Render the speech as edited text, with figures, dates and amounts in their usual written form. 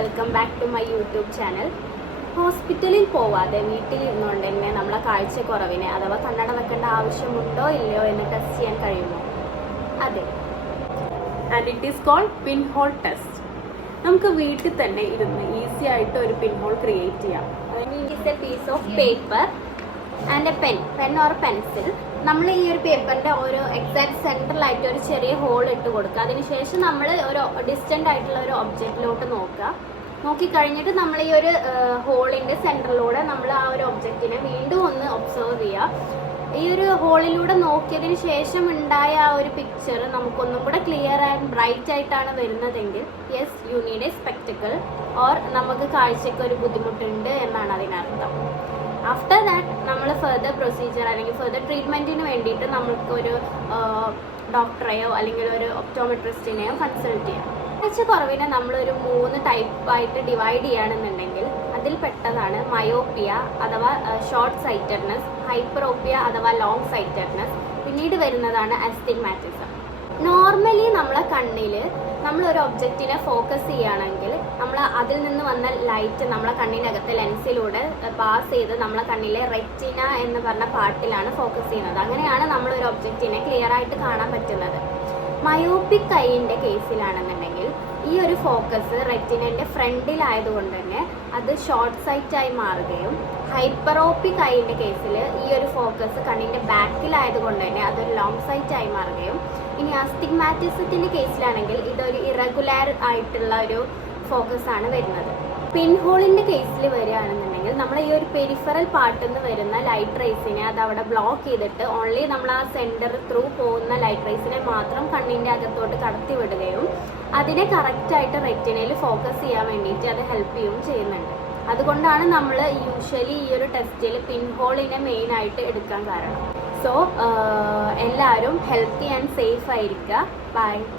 Welcome back to my YouTube channel. ഹോസ്പിറ്റലിൽ പോവാതെ വീട്ടിലിരുന്നുകൊണ്ട് തന്നെ നമ്മളെ കാഴ്ചക്കുറവിനെ അഥവാ കണ്ണട വെക്കേണ്ട ആവശ്യമുണ്ടോ ഇല്ലയോ എന്ന് ടെസ്റ്റ് ചെയ്യാൻ കഴിയുമോ? അതെ, and it is called pinhole test. നമുക്ക് വീട്ടിൽ തന്നെ ഇരുന്ന് ഈസി ആയിട്ട് ഒരു പിൻ ഹോൾ ക്രിയേറ്റ് ചെയ്യാം. It is a piece of paper and a pen or pencil. നമ്മൾ ഈ ഒരു പേപ്പറിന്റെ ഒരു എക്സാക്ട് സെൻട്രലായിട്ട് ഒരു ചെറിയ ഹോൾ ഇട്ട് കൊടുക്കുക. അതിനുശേഷം നമ്മൾ ഒരു ഡിസ്റ്റന്റ് ആയിട്ടുള്ള ഒരു ഒബ്ജക്റ്റിലോട്ട് നോക്കിക്കഴിഞ്ഞിട്ട് നമ്മൾ ഈ ഒരു ഹോളിന്റെ സെന്ററിലൂടെ നമ്മൾ ആ ഒരു ഒബ്ജക്റ്റിനെ വീണ്ടും ഒന്ന് ഒബ്സർവ് ചെയ്യുക. ഈ ഒരു ഹോളിലൂടെ നോക്കിയതിന് ശേഷം ഉണ്ടായ ആ ഒരു പിക്ചർ നമുക്കൊന്നും കൂടെ ക്ലിയർ ആൻഡ് ബ്രൈറ്റ് ആയിട്ടാണ് വരുന്നതെങ്കിൽ yes, you need A spectacle or നമുക്ക് കാഴ്ചയ്ക്ക് ഒരു ബുദ്ധിമുട്ടുണ്ട് എന്നാണ് അതിനർത്ഥം. ആഫ്റ്റർ ദാറ്റ് നമ്മൾ ഫെർദർ പ്രൊസീജിയർ അല്ലെങ്കിൽ ഫെർദർ ട്രീറ്റ്മെൻറ്റിന് വേണ്ടിയിട്ട് നമുക്ക് ഒരു ഡോക്ടറെയോ അല്ലെങ്കിൽ ഒരു ഒപ്റ്റോമെട്രിസ്റ്റിനെയോ കൺസൾട്ട് ചെയ്യാം. കാഴ്ചക്കുറവിനെ നമ്മളൊരു 3 ടൈപ്പായിട്ട് ഡിവൈഡ് ചെയ്യുകയാണെന്നുണ്ടെങ്കിൽ അതിൽ പെട്ടതാണ് മയോപ്പിയ അഥവാ ഷോർട്ട് സൈറ്റഡ്നെസ്, ഹൈപ്പറോപ്പിയ അഥവാ ലോങ് സൈറ്റഡ്നെസ്, പിന്നീട് വരുന്നതാണ് അസ്റ്റിഗ്മാറ്റിസം. നോർമലി നമ്മളെ കണ്ണിൽ നമ്മളൊരു ഒബ്ജക്റ്റിനെ ഫോക്കസ് ചെയ്യുകയാണെങ്കിൽ നമ്മൾ അതിൽ നിന്ന് വന്ന ലൈറ്റ് നമ്മളെ കണ്ണിനകത്തെ ലെൻസിലൂടെ പാസ് ചെയ്ത് നമ്മളെ കണ്ണിലെ റെറ്റിന എന്ന് പറഞ്ഞ പാർട്ടിലാണ് ഫോക്കസ് ചെയ്യുന്നത്. അങ്ങനെയാണ് നമ്മളൊരു ഒബ്ജക്റ്റിനെ ക്ലിയർ ആയിട്ട് കാണാൻ പറ്റുന്നത്. മയോപ്പിക് ഐൻ്റെ കേസിലാണെന്നുണ്ടെങ്കിൽ ഈ ഒരു ഫോക്കസ് റെറ്റിനൻ്റെ ഫ്രണ്ടിലായതുകൊണ്ട് തന്നെ അത് ഷോർട്ട് സൈറ്റായി മാറുകയും, ഹൈപ്പറോപ്പിക് ഐൻ്റെ കേസിൽ ഈ ഒരു ഫോക്കസ് കണ്ണിൻ്റെ ബാക്കിലായതുകൊണ്ട് തന്നെ അതൊരു ലോങ് സൈറ്റായി മാറുകയും, ഇനി അസ്റ്റിഗ്മാറ്റിസത്തിൻ്റെ കേസിലാണെങ്കിൽ ഇതൊരു ഇറഗുലാർ ആയിട്ടുള്ള ഒരു ഫോക്കസ് ആണ് വരുന്നത്. പിൻ ഹോളിൻ്റെ കേസിൽ വരികയാണെന്നുണ്ടെങ്കിൽ നമ്മൾ ഈ ഒരു പെരിഫറൽ പാർട്ടിൽ നിന്ന് വരുന്ന ലൈറ്റ് റേസിനെ അത് അവിടെ ബ്ലോക്ക് ചെയ്തിട്ട് ഓൺലി നമ്മൾ ആ സെൻറ്റർ ത്രൂ പോകുന്ന ലൈറ്റ് റേസിനെ മാത്രം കണ്ണിൻ്റെ അകത്തോട്ട് കടത്തി വിടുകയും അതിനെ കറക്റ്റായിട്ട് റെറ്റിനയിൽ ഫോക്കസ് ചെയ്യാൻ വേണ്ടിയിട്ട് അത് ഹെൽപ്പ് ചെയ്യുകയും ചെയ്യുന്നുണ്ട്. അതുകൊണ്ടാണ് നമ്മൾ യൂഷ്വലി ഈ ഒരു ടെസ്റ്റിൽ പിൻ ഹോളിനെ മെയിനായിട്ട് എടുക്കാൻ കാരണം. സോ എല്ലാവരും ഹെൽത്തി ആൻഡ് സേഫ് ആയിരിക്കുക. ബൈ.